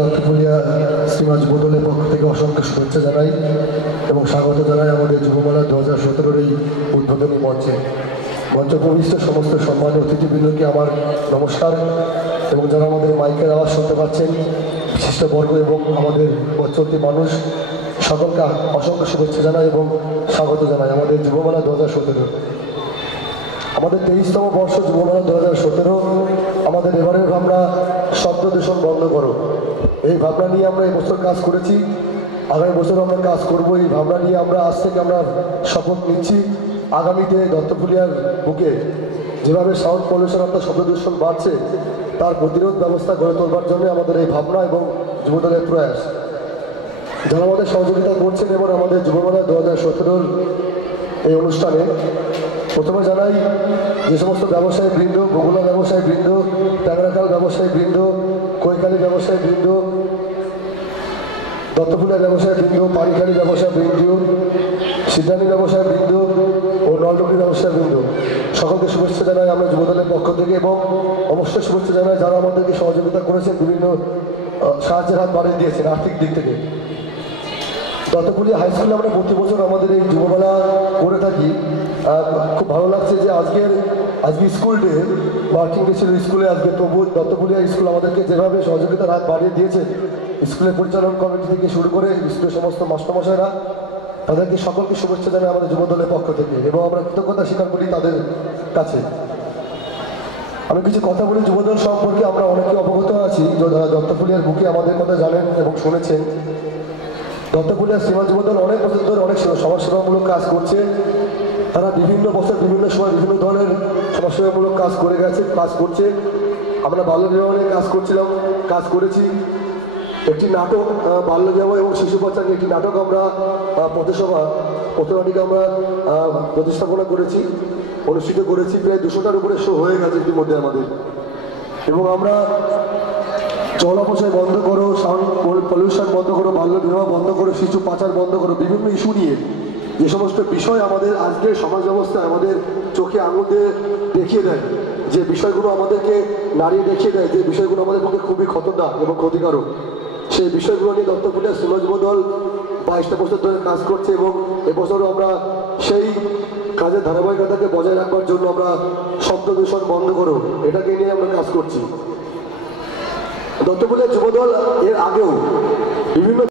দত্তপুলিয়া শ্রীমাজ বদলের পক্ষ থেকে অসংখ্য শুভেচ্ছা জানাই এবং স্বাগত জানাই আমাদের যুবমেলা 2017 এই উদ্বোধনী মঞ্চে। মঞ্চ প্রবিষ্ট সমস্ত সম্মানীয় অতিথিবৃন্দকে আমার নমস্কার এবং যারা আমাদের মাইকের আওয়াজ শুনতে পাচ্ছেন বিশিষ্ট বর্গ এবং আমাদের চলতি মানুষ সকলকে অসংখ্য শুভেচ্ছা জানাই এবং স্বাগত জানাই আমাদের যুবমেলা 2017। আমাদের 23তম বর্ষ যুবমেলা 2017। আমাদের এবারের ভাবনা শব্দ দূষণ বন্ধ করো, এই ভাবনা নিয়ে আমরা এবছর কাজ করেছি, আগামী বছর আমরা কাজ করব। এই ভাবনা নিয়ে আমরা আজ থেকে আমরা শপথ নিচ্ছি আগামীতে দত্তপুলিয়ার বুকে যেভাবে সাউন্ড পলিউশন অর্থাৎ শব্দ দূষণ বাড়ছে তার প্রতিরোধ ব্যবস্থা গড়ে তোলবার জন্য আমাদের এই ভাবনা এবং যুবদলের প্রয়াস। যারা আমাদের সহযোগিতা করছেন এবং আমাদের যুবমেলা 2017 এই অনুষ্ঠানে প্রথমে জানাই যে সমস্ত ব্যবসায়ী বৃন্দ, বগুলা ব্যবসায়ী বৃন্দ, ট্যাংরাখাল ব্যবসায়ী বৃন্দ, কৈখালী ব্যবসায়ী বৃন্দ, দত্তপুলিয়া ব্যবসায়ী বৃন্দ, পানিখালী ব্যবসায়ী বৃন্দ, সিদ্ধানী ব্যবসায়ী বৃন্দ ও নলডুবরি ব্যবসায়ী বৃন্দ সকলকে শুভেচ্ছা জানাই আমরা যুবদলের পক্ষ থেকে এবং অবশ্যই শুভেচ্ছা জানাই যারা আমাদেরকে সহযোগিতা করেছেন, বিভিন্ন সাহায্যের হাত বাড়িয়ে দিয়েছেন আর্থিক দিক থেকে। দত্তপুলিয়া হাই স্কুলে আমরা প্রতি বছর আমাদের এই যুবমেলা করে থাকি। খুব ভালো লাগছে যে আজকে স্কুল ডে, ওয়ার্কিং ডে ছিল স্কুলে, আজকে তবু দত্তপুলিয়া স্কুল আমাদেরকে যেভাবে সহযোগিতার হাত বাড়িয়ে দিয়েছে, স্কুলের পরিচালন কমিটি থেকে শুরু করে স্কুলের সমস্ত মাস্টারমশাইরা, তাদেরকে সকলকে শুভেচ্ছা জানাই আমাদের যুবদলের পক্ষ থেকে এবং আমরা কৃতজ্ঞতা স্বীকার করি তাদের কাছে। আমি কিছু কথা বলি যুবদল সম্পর্কে। আমরা অনেকে অবগত আছি, দত্তপুলিয়ার বুকে আমাদের কথা জানেন এবং শুনেছেন। দত্তপুলিয়া শ্রীমাজ যুবদল অনেক বছর ধরে অনেক সমাজসেবামূলক কাজ করছে। তারা বিভিন্ন বছর বিভিন্ন সময় বিভিন্ন ধরনের সমাজসেবামূলক কাজ করে গেছে, কাজ করছে। আমরা বাল্যবিবাহ নিয়ে কাজ করেছি। একটি নাটক বাল্যবিবাহ এবং শিশু বাচ্চা নিয়ে একটি নাটক আমরা পথনাটিকা আমরা প্রতিস্থাপনা করেছি, অনুষ্ঠিত করেছি। প্রায় 200টার উপরে শো হয়ে গেছে ইতিমধ্যে আমাদের। এবং আমরা জল অপচয় বন্ধ করো, সাউন্ড পলিউশন বন্ধ করো, বাল্যবিবাহ বন্ধ করো, শিশু পাচার বন্ধ করো, বিভিন্ন ইস্যু নিয়ে যে সমস্ত বিষয় আমাদের আজকের সমাজ ব্যবস্থায় আমাদের চোখে আঙুল দিয়ে দেখিয়ে দেয়, যে বিষয়গুলো আমাদেরকে নাড়িয়ে দেখিয়ে দেয়, যে বিষয়গুলো আমাদের পক্ষে খুবই খতরনাক এবং ক্ষতিকারক, সেই বিষয়গুলো নিয়ে দত্তপুলিয়া শ্রীমাজ যুবদল 22টা বছর ধরে কাজ করছে এবং এবছরও আমরা সেই কাজের ধারাবাহিকতাকে বজায় রাখবার জন্য আমরা শব্দ দূষণ বন্ধ করো এটাকে নিয়ে আমরা কাজ করছি। দত্তপুলিয়া যুবদল এর আগেও বিভিন্ন